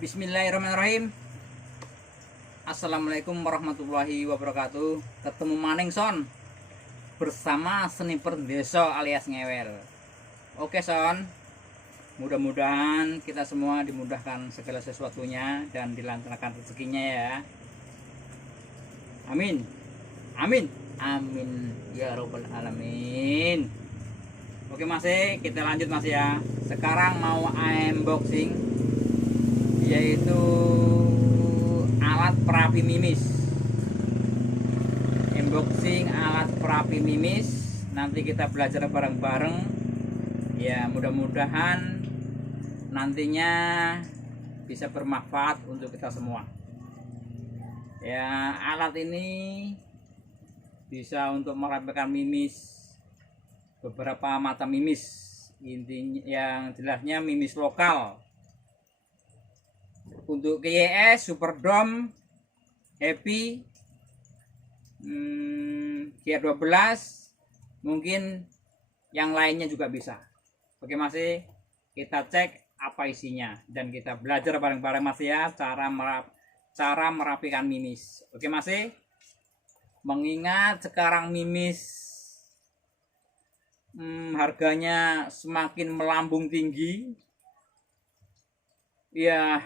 Bismillahirrahmanirrahim. Assalamualaikum warahmatullahi wabarakatuh. Ketemu maning Son bersama sniper desa alias ngewel. Oke Son, mudah-mudahan kita semua dimudahkan segala sesuatunya dan dilancarkan rezekinya ya. Amin. Amin. Amin ya robbal alamin. Oke Mas, kita lanjut Mas ya. Sekarang mau unboxing yaitu alat perapi mimis. Unboxing alat perapi mimis. Nanti kita belajar bareng-bareng. Ya, mudah-mudahan nantinya bisa bermanfaat untuk kita semua. Ya, alat ini bisa untuk merapikan mimis, beberapa macam mimis. Intinya yang jelasnya mimis lokal. Untuk GYS, Superdome, Happy, GR12, mungkin yang lainnya juga bisa. Oke Mas, kita cek apa isinya dan kita belajar bareng-bareng Mas ya, cara merapikan mimis. Oke Mas, mengingat sekarang mimis harganya semakin melambung tinggi, ya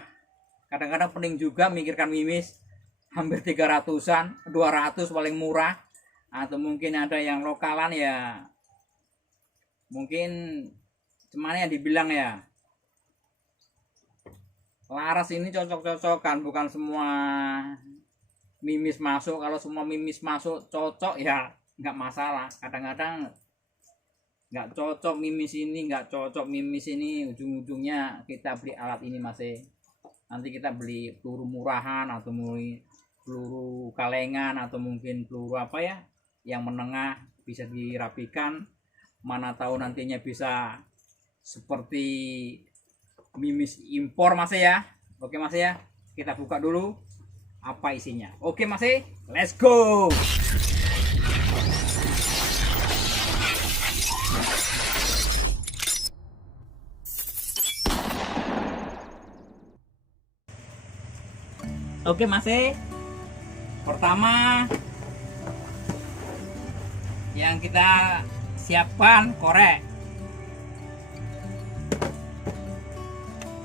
kadang-kadang pening juga mikirkan mimis hampir 300-an, 200 paling murah, atau mungkin ada yang lokalan ya mungkin cuman yang dibilang ya laras ini cocok-cocokan, bukan semua mimis masuk. Kalau semua mimis masuk cocok ya nggak masalah, kadang-kadang nggak cocok mimis ini, nggak cocok mimis ini, ujung-ujungnya kita beli alat ini masih. Nanti kita beli peluru murahan atau peluru kalengan atau mungkin peluru apa ya yang menengah bisa dirapikan. Mana tahu nantinya bisa seperti mimis impor Mas ya. Oke Mas ya, kita buka dulu apa isinya. Oke Mas, let's go. Oke Mas, pertama yang kita siapkan korek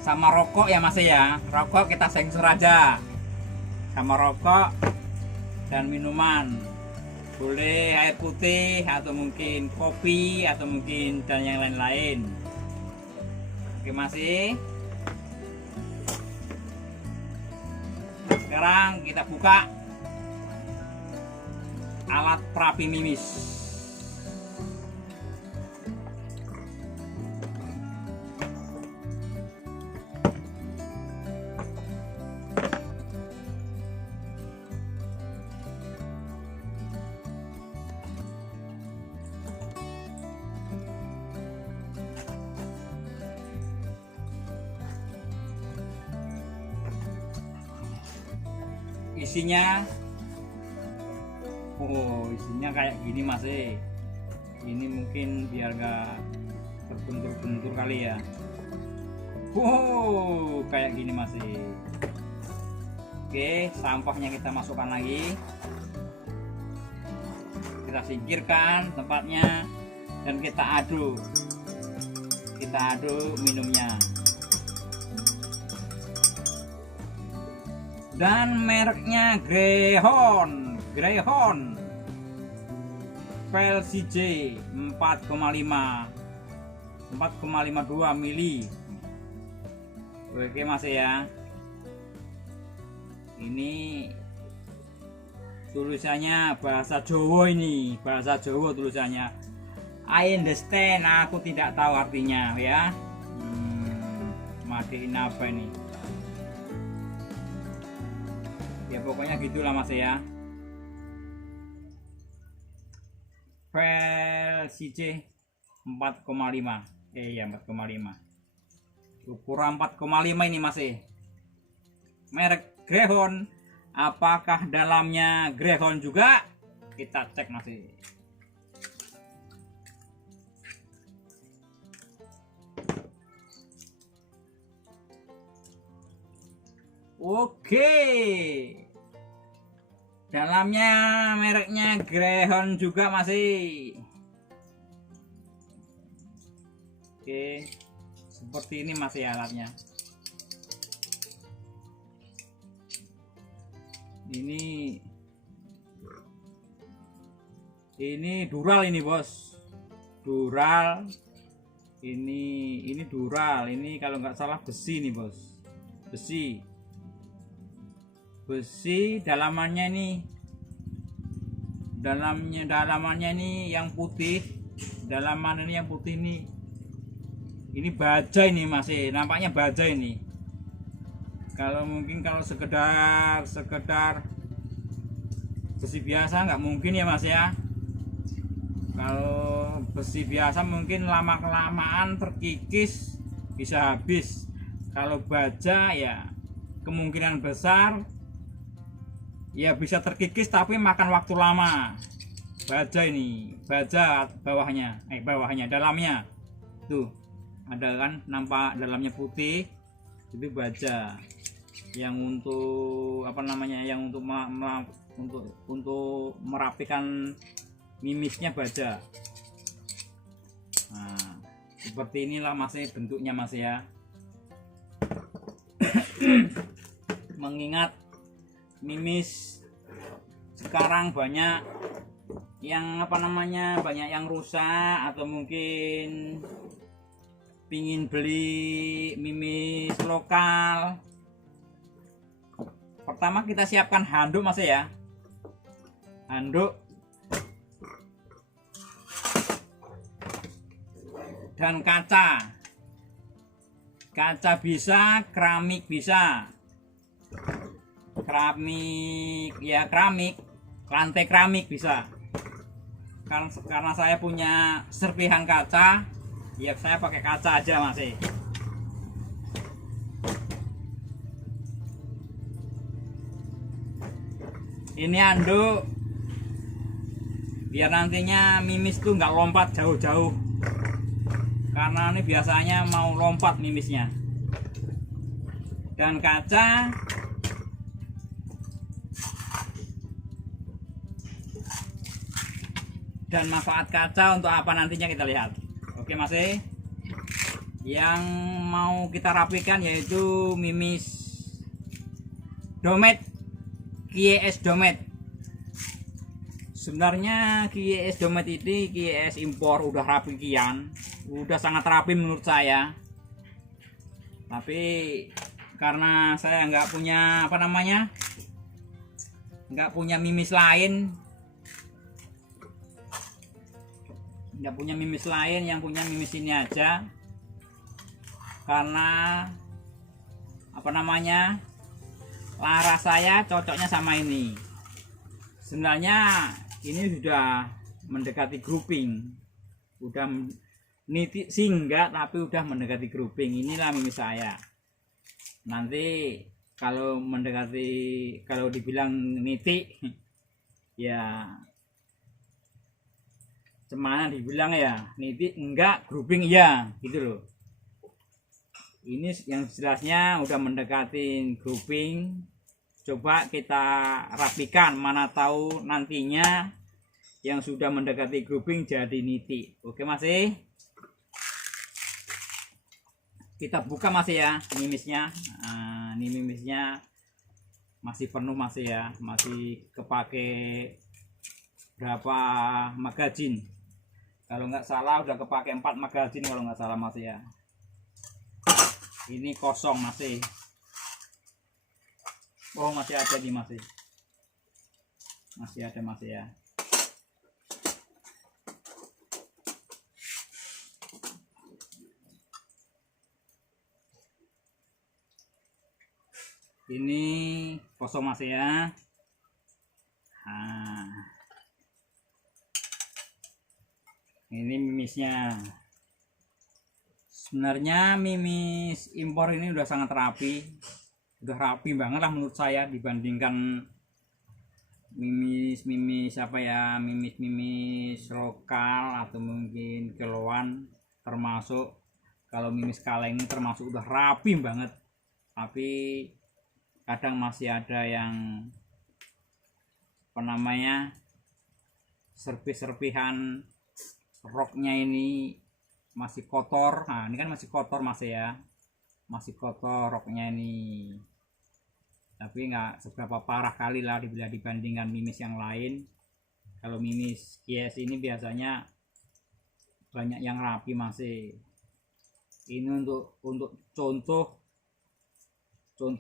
sama rokok ya Mas ya. Rokok kita sensor aja, sama rokok dan minuman, boleh air putih atau mungkin kopi atau mungkin dan yang lain-lain. Oke Mas, sekarang kita buka alat perapi mimis. Isinya isinya kayak gini Mas. Ini mungkin biar gak terbentur-bentur kali ya. Kayak gini Mas. Oke, sampahnya kita masukkan lagi, kita singkirkan tempatnya dan kita aduk minumnya. Dan mereknya Greyhound VLCJ 4,52 mili. Oke Mas ya, ini tulisannya bahasa Jawa, ini bahasa Jawa tulisannya. I understand, aku tidak tahu artinya ya. Matiin apa ini ya, pokoknya gitulah Mas ya. VLCJ 4,5 ya 4,5, ukuran 4,5 ini Mas. Merek Greyhound. Apakah dalamnya Greyhound juga? Kita cek Mas. Oke, dalamnya mereknya Greyhound juga masih. Oke, seperti ini masih alatnya. Ini dural ini bos, dural. Ini dural, ini kalau nggak salah besi nih bos, besi dalamannya ini yang putih, dalaman ini yang putih ini baja, ini masih nampaknya baja ini. Kalau mungkin kalau sekedar besi biasa nggak mungkin ya mas ya. Kalau besi biasa mungkin lama kelamaan terkikis bisa habis. Kalau baja ya kemungkinan besar ya bisa terkikis tapi makan waktu lama. Baja ini, baja bawahnya, dalamnya tuh ada kan, nampak dalamnya putih, itu baja. Yang untuk apa namanya, yang untuk merapikan mimisnya baja. Nah, seperti inilah masih bentuknya mas ya. Mengingat mimis sekarang banyak yang apa namanya, banyak yang rusak atau mungkin pingin beli mimis lokal, pertama kita siapkan handuk mas ya, handuk dan kaca bisa, keramik bisa, keramik, lantai keramik bisa. Karena saya punya serpihan kaca, ya saya pakai kaca aja masih. Ini anduk biar nantinya mimis tuh nggak lompat jauh-jauh, karena ini biasanya mau lompat mimisnya. Dan kaca dan manfaat kaca untuk apa nantinya kita lihat. Oke masih, yang mau kita rapikan yaitu mimis domet, QS domet. Sebenarnya QS domet ini QS impor, udah rapi kian, udah sangat rapi menurut saya. Tapi karena saya nggak punya apa namanya, nggak punya mimis lain, yang punya mimis ini aja. Karena apa namanya, laras saya cocoknya sama ini. Sebenarnya ini sudah mendekati grouping, udah niti singgah tapi udah mendekati grouping. Inilah mimis saya. Nanti kalau mendekati, kalau dibilang niti ya cemana dibilang ya, niti enggak, grouping iya gitu loh. Ini yang jelasnya udah mendekati grouping. Coba kita rapikan, mana tahu nantinya yang sudah mendekati grouping jadi niti. Oke masih, kita buka masih ya mimisnya. Nah, ini mimisnya masih penuh masih ya, masih kepake berapa magazin. Kalau nggak salah udah kepake 4 magazin kalau nggak salah masih ya. Ini kosong masih. Oh masih ada nih masih ada masih ya. Ini kosong masih ya. Nah, ini mimisnya. Sebenarnya mimis impor ini udah sangat rapi, udah rapi banget lah menurut saya dibandingkan mimis apa ya, mimis lokal atau mungkin kiloan. Termasuk kalau mimis kaleng ini termasuk udah rapi banget. Tapi kadang masih ada yang apa namanya, serpihan roknya ini masih kotor. Nah ini kan masih kotor Mas ya, masih kotor roknya ini, tapi nggak seberapa parah kali lah bila dibandingkan mimis yang lain. Kalau mimis Kies ini biasanya banyak yang rapi masih. Ini untuk contoh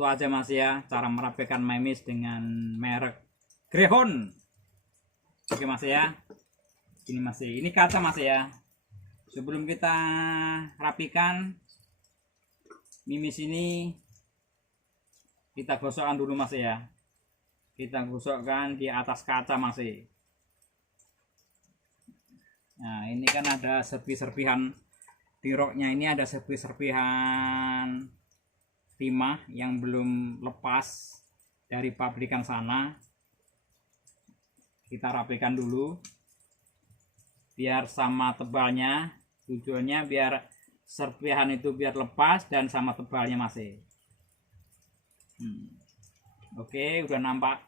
aja Mas ya, cara merapikan mimis dengan merek Greyhound. Oke Mas ya, ini Mas, ini kaca Mas ya. Sebelum kita rapikan mimis ini, kita gosokkan dulu Mas ya. Kita gosokkan di atas kaca Mas. Nah ini kan ada serpihan di roknya, ini ada serpihan timah yang belum lepas dari pabrikan sana. Kita rapikan dulu biar sama tebalnya, tujuannya biar serpihan itu biar lepas dan sama tebalnya masih. Oke, udah nampak,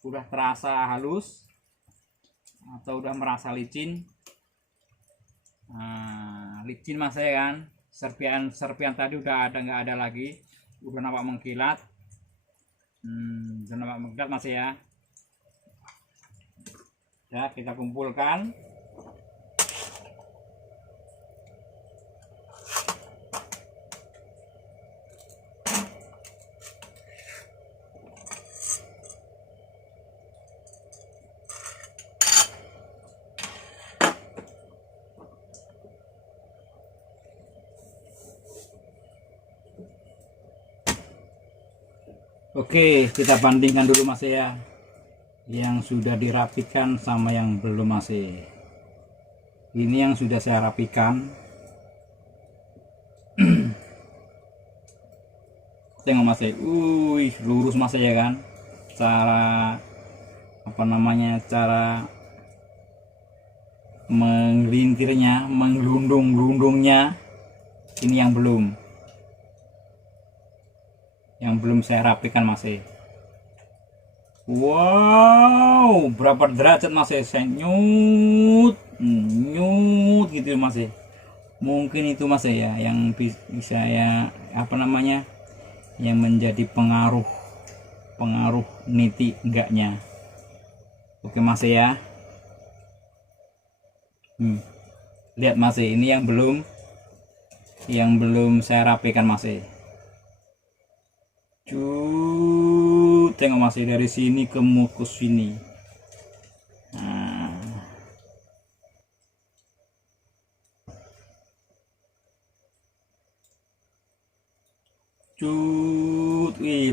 udah terasa halus atau udah merasa licin. Nah, licin Mas ya kan, serpihan tadi udah nggak ada lagi, udah nampak mengkilat. Udah nampak mengkilat Mas ya. Ya, kita kumpulkan. Oke, kita bandingkan dulu Mas ya, yang sudah dirapikan sama yang belum Mas. Ini yang sudah saya rapikan. Tengok Mas, lurus Mas ya kan. Cara apa namanya, cara menggelintirnya, menggelundung-gelundungnya, ini yang belum saya rapikan Mas. Wow, berapa derajat Mas? Saya nyut gitu Mas. Mungkin itu Mas ya yang bisa ya apa namanya, yang menjadi pengaruh niti enggaknya. Oke Mas ya. Lihat Mas, ini yang belum saya rapikan Mas. Tengok Mas, dari sini ke mukus sini. Nah.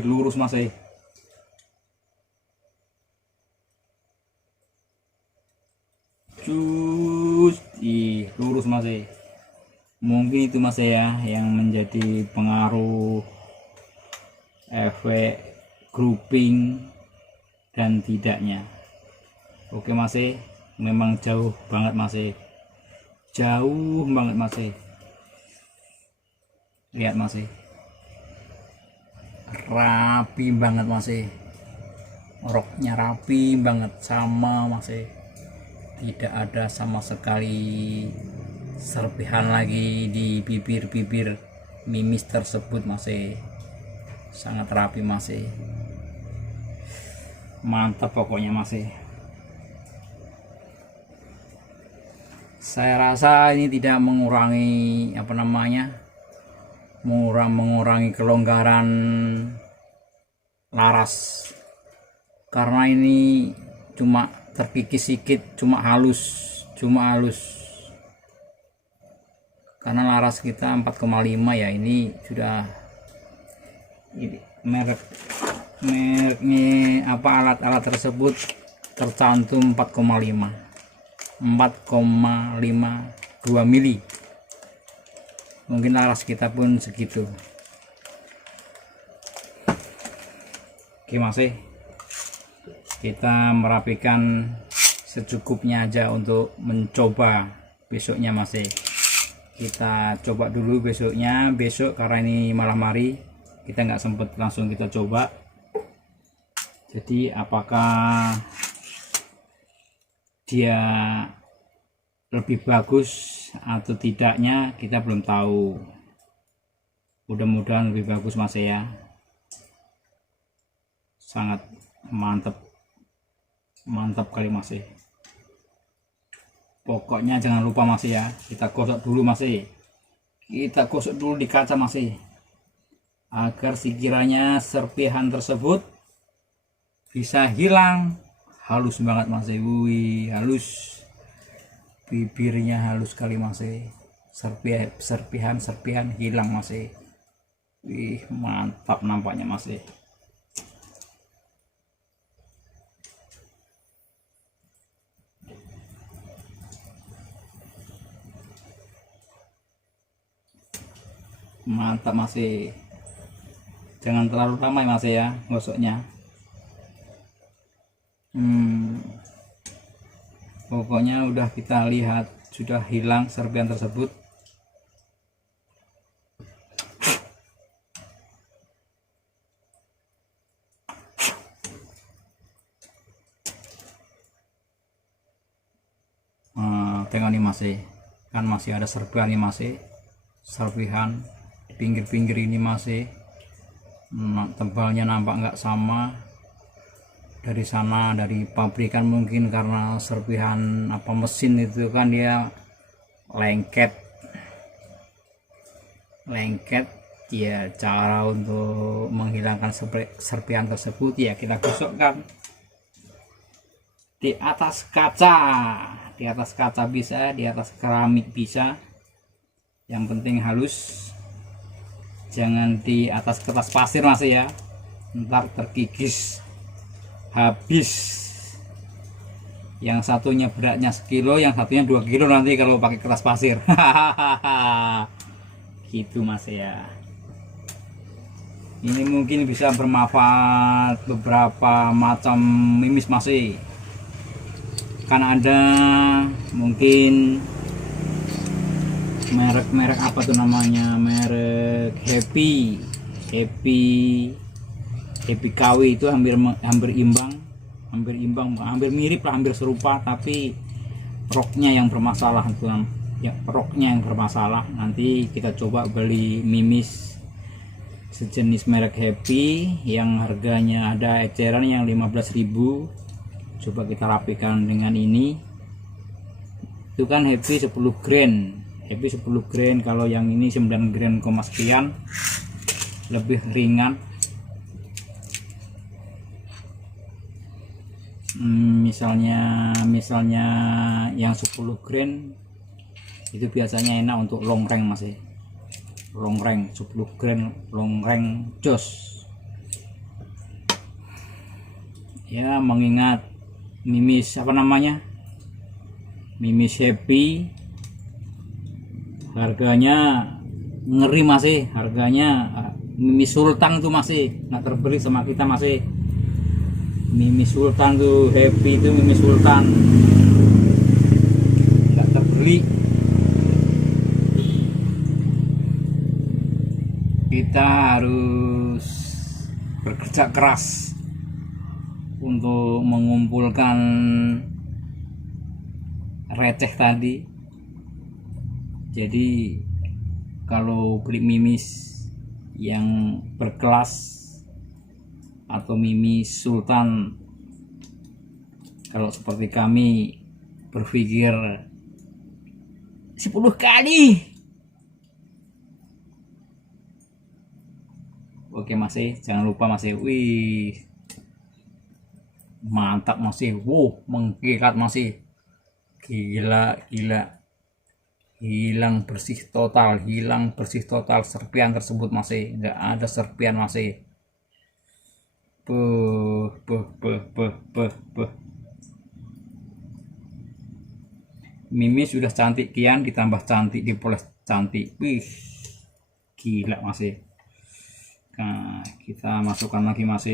Lurus Mas. Lurus Mas. Mungkin itu Mas ya yang menjadi pengaruh efek grouping dan tidaknya. Oke Mas, memang jauh banget Mas, jauh banget Mas. Lihat Mas, rapi banget Mas, roknya rapi banget sama Mas, tidak ada sama sekali serpihan lagi di bibir mimis tersebut Mas. Sangat rapi Mas, mantap pokoknya Mas. Saya rasa ini tidak mengurangi apa namanya, mengurangi kelonggaran laras, karena ini cuma terkikis sedikit, cuma halus karena laras kita 4,5 ya. Ini sudah mereknya apa, alat-alat tersebut tercantum 4,52 mili. Mungkin laras kita pun segitu. Oke Mas, kita merapikan secukupnya aja untuk mencoba besoknya Mas. Kita coba dulu besok karena ini malam hari, kita nggak sempet langsung kita coba. Jadi apakah dia lebih bagus atau tidaknya kita belum tahu. Mudah-mudahan lebih bagus Mas ya. Sangat mantap kali Mas. Pokoknya jangan lupa Mas ya, kita gosok dulu Mas. Kita gosok dulu di kaca Mas, agar sekiranya serpihan tersebut bisa hilang. Halus banget Mas, wih halus, bibirnya halus sekali Mas, serpihan hilang Mas, wih mantap nampaknya Mas. Mantap Mas, jangan terlalu lama ya Mas ya gosoknya. Pokoknya udah kita lihat sudah hilang serpihan tersebut. Tengok nih Mas, kan masih ada serpihan nih Mas, serpihan di pinggir-pinggir ini Mas, tebalnya nampak nggak sama dari sana, dari pabrikan. Mungkin karena serpihan apa mesin itu kan dia lengket ya. Cara untuk menghilangkan serpihan tersebut ya kita gosokkan di atas kaca bisa, di atas keramik bisa, yang penting halus, jangan di atas kertas pasir Mas ya, ntar terkikis habis. Yang satunya beratnya sekilo, yang satunya 2 kilo nanti kalau pakai kertas pasir. Gitu Mas ya. Ini mungkin bisa bermanfaat beberapa macam mimis Mas, kan ada mungkin merek apa tuh namanya, merek Happy KW itu hampir mirip lah, hampir serupa, tapi roknya yang bermasalah tuh ya, roknya yang bermasalah. Nanti kita coba beli mimis sejenis merek Happy yang harganya ada eceran yang 15.000. Coba kita rapikan dengan ini. Itu kan Happy 10 grain, kalau yang ini 9 grain sekian, lebih ringan. Misalnya yang 10 grain itu biasanya enak untuk long rank Mas, long rank 10 grain long rank jos ya. Mengingat mimis apa namanya, mimis Happy harganya ngeri Mas, harganya mimis Sultan tuh Mas, nggak terbeli sama kita Mas. Mimis Sultan tuh Happy itu, mimis Sultan nggak terbeli. Kita harus bekerja keras untuk mengumpulkan receh tadi. Jadi kalau beli mimis yang berkelas atau mimis Sultan, kalau seperti kami berpikir 10 kali. Oke Mas, jangan lupa Mas, wih mantap Mas, wow mengkilat Mas, gila, hilang bersih total serpihan tersebut Mas, nggak ada serpihan Mas. Mimis sudah cantik kian, ditambah cantik, dipoles cantik, wih gila Mas. Nah, kita masukkan lagi Mas.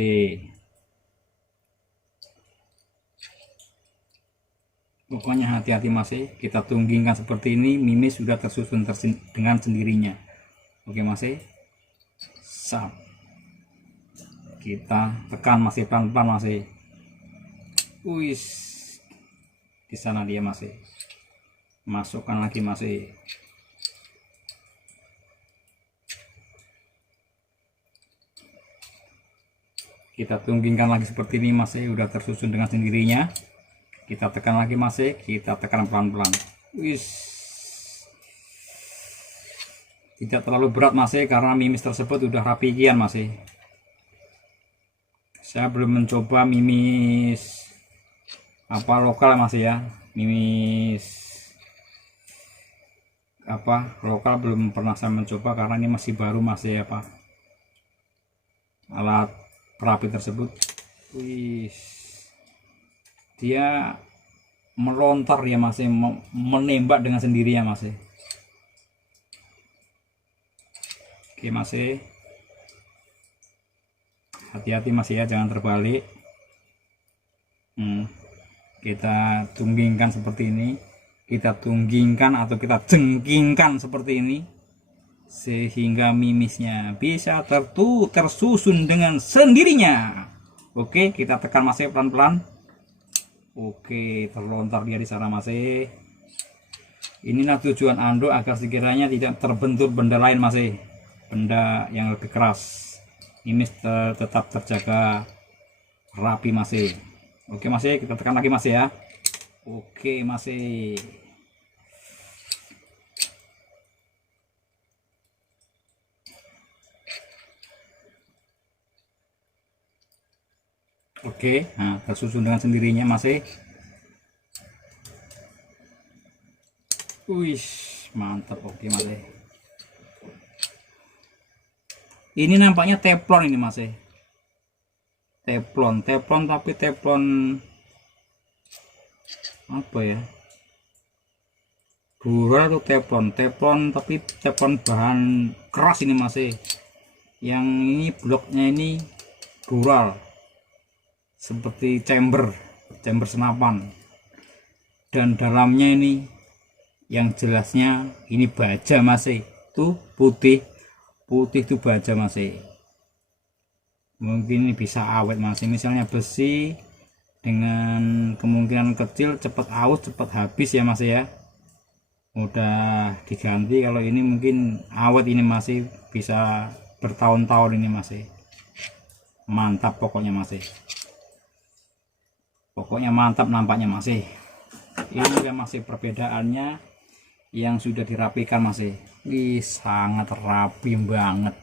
Pokoknya hati-hati Mas, kita tunggingkan seperti ini, mimis sudah tersusun dengan sendirinya. Oke Mas, sap. kita tekan masih pelan-pelan masih. Wis, di sana dia masih. Masukkan lagi masih. Kita tunggingkan lagi seperti ini masih, udah tersusun dengan sendirinya. Kita tekan lagi masih, kita tekan pelan-pelan. Wis, tidak terlalu berat masih, karena mimis tersebut udah rapi kian masih. Saya belum mencoba mimis apa lokal masih ya, mimis apa lokal belum pernah saya mencoba, karena ini masih baru masih apa alat perapi tersebut. Wih, dia melontar ya masih, menembak dengan sendirinya masih. Oke masih, hati-hati masih ya, jangan terbalik. Kita tunggingkan seperti ini, kita tunggingkan atau kita jengkingkan seperti ini, sehingga mimisnya bisa tersusun dengan sendirinya. Oke, kita tekan masih pelan-pelan. Oke, terlontar dia di sana masih. Inilah tujuan anduk, agar sekiranya tidak terbentur benda lain masih, benda yang lebih keras. Mimis tetap terjaga rapi masih. Oke masih, kita tekan lagi masih ya. Oke masih. Oke, nah tersusun dengan sendirinya masih. Wih, mantap. Oke masih. Ini nampaknya teflon ini masih. Teflon tapi teflon apa ya, bural atau teflon tapi teflon bahan keras ini masih. Yang ini bloknya ini bural, seperti chamber senapan, dan dalamnya ini yang jelasnya ini baja masih, tuh putih itu baja masih. Mungkin ini bisa awet masih, misalnya besi dengan kemungkinan kecil cepat aus cepat habis ya masih ya, udah diganti. Kalau ini mungkin awet, ini masih bisa bertahun-tahun ini masih. Mantap pokoknya masih, pokoknya mantap nampaknya masih. Ini ya masih perbedaannya yang sudah dirapikan masih. Ih, sangat rapi banget,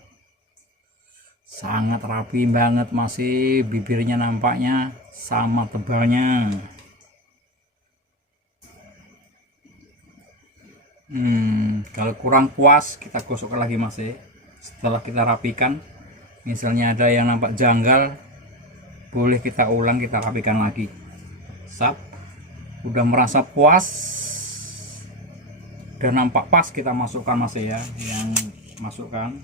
sangat rapi banget masih. Bibirnya nampaknya sama tebalnya. Kalau kurang puas kita gosok lagi masih. Setelah kita rapikan, misalnya ada yang nampak janggal, boleh kita ulang, kita rapikan lagi. Sap, udah merasa puas dan nampak pas, kita masukkan masih ya, yang masukkan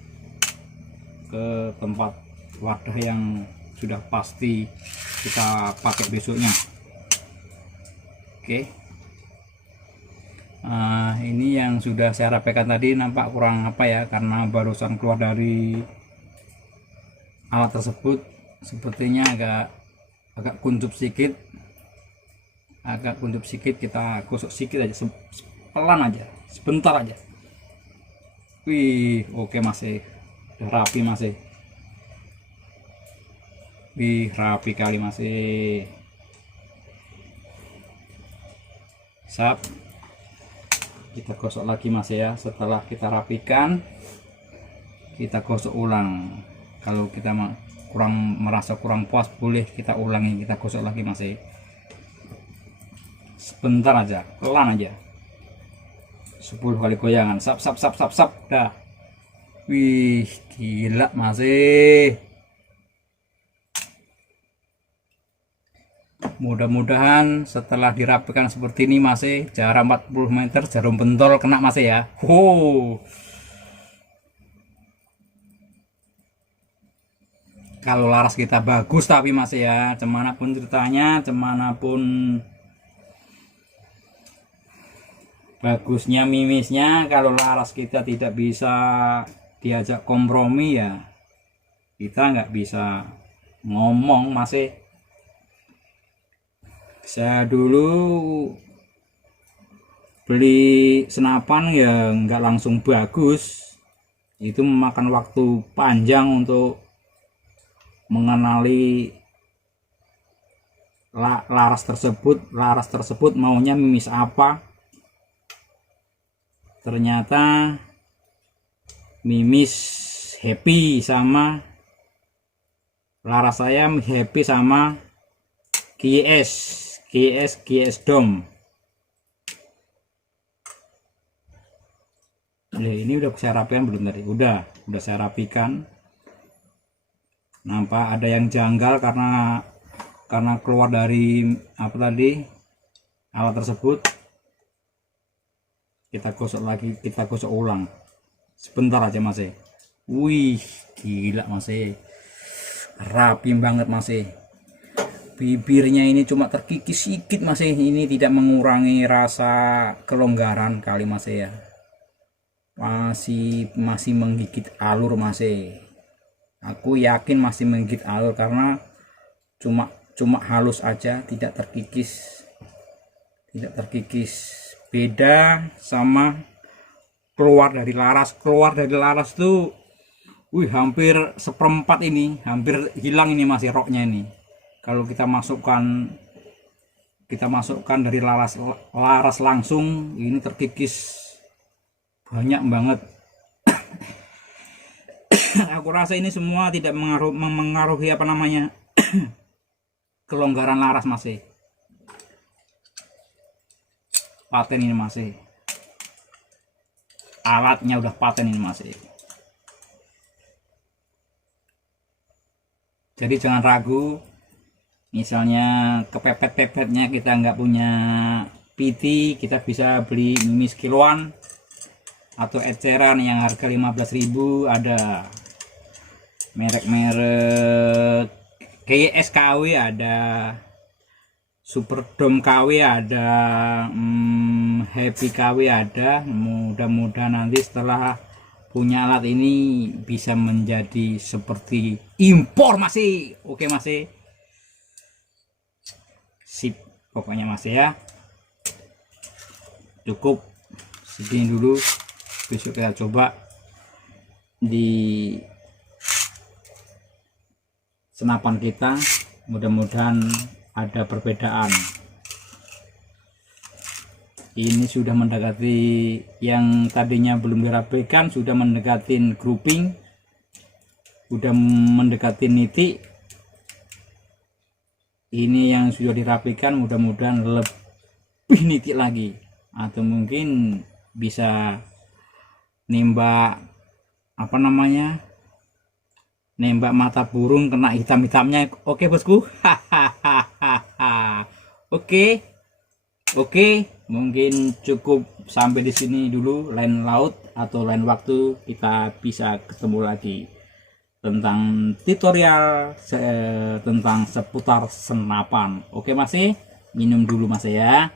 ke tempat wadah yang sudah pasti kita pakai besoknya. Oke, ini yang sudah saya rapikan tadi nampak kurang apa ya, karena barusan keluar dari alat tersebut, sepertinya agak kuncup sedikit, kita gosok sedikit aja, pelan aja, sebentar aja. Wih, oke masih, udah rapi masih. Wih, rapi kali masih. Sap, kita gosok lagi masih ya. Setelah kita rapikan, kita gosok ulang. Kalau kita merasa kurang puas, boleh kita ulangi, kita gosok lagi masih. Sebentar aja, pelan aja, 10 kali goyangan. Sap, dah. Wih, gila masih. Mudah-mudahan setelah dirapikan seperti ini masih, jarak 40 meter jarum pentol kena masih ya. Kalau laras kita bagus tapi masih ya, cemanapun ceritanya, cemanapun bagusnya mimisnya, kalau laras kita tidak bisa diajak kompromi ya, kita nggak bisa ngomong masih. Saya dulu beli senapan ya nggak langsung bagus, itu memakan waktu panjang untuk mengenali laras tersebut maunya mimis apa. Ternyata mimis happy sama laras saya happy sama GS dom. Ini udah saya rapikan belum tadi? Udah saya rapikan. Nampak ada yang janggal karena keluar dari apa tadi alat tersebut. Kita gosok lagi, kita gosok ulang. Sebentar aja Mas. Wih, gila Mas. Rapi banget Mas. Bibirnya ini cuma terkikis sedikit Mas. Ini tidak mengurangi rasa kelonggaran kali Mas ya. Masih menggigit alur masih. Aku yakin masih menggigit alur karena cuma halus aja, tidak terkikis. Beda sama keluar dari laras tuh hampir seperempat ini, hampir hilang ini masih roknya ini. Kalau kita masukkan dari laras langsung, ini terkikis banyak banget. Aku rasa ini semua tidak mengaruhi apa namanya kelonggaran laras masih. Paten ini masih. Alatnya udah paten ini masih. Jadi jangan ragu. Misalnya kepepet-pepetnya kita nggak punya PT, kita bisa beli mimis kiloan atau eceran yang harga 15.000. Ada merek-merek KS KW, ada Superdome KW, ada Happy KW ada. Mudah-mudahan nanti setelah punya alat ini bisa menjadi seperti impor masih. Oke masih sip pokoknya masih ya. Cukup segini dulu. Besok kita coba di senapan kita, mudah-mudahan ada perbedaan. Ini sudah mendekati, yang tadinya belum dirapikan sudah mendekati grouping, sudah mendekati nitik. Ini yang sudah dirapikan mudah-mudahan lebih nitik lagi, atau mungkin bisa nembak apa namanya, nembak mata burung kena hitam-hitamnya. Oke bosku. Oke, mungkin cukup sampai di sini dulu. Lain laut atau lain waktu kita bisa ketemu lagi tentang tutorial tentang seputar senapan. Oke masih, minum dulu Mas ya.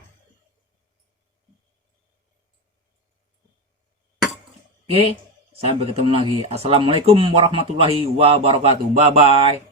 Oke, sampai ketemu lagi. Assalamualaikum warahmatullahi wabarakatuh. Bye bye.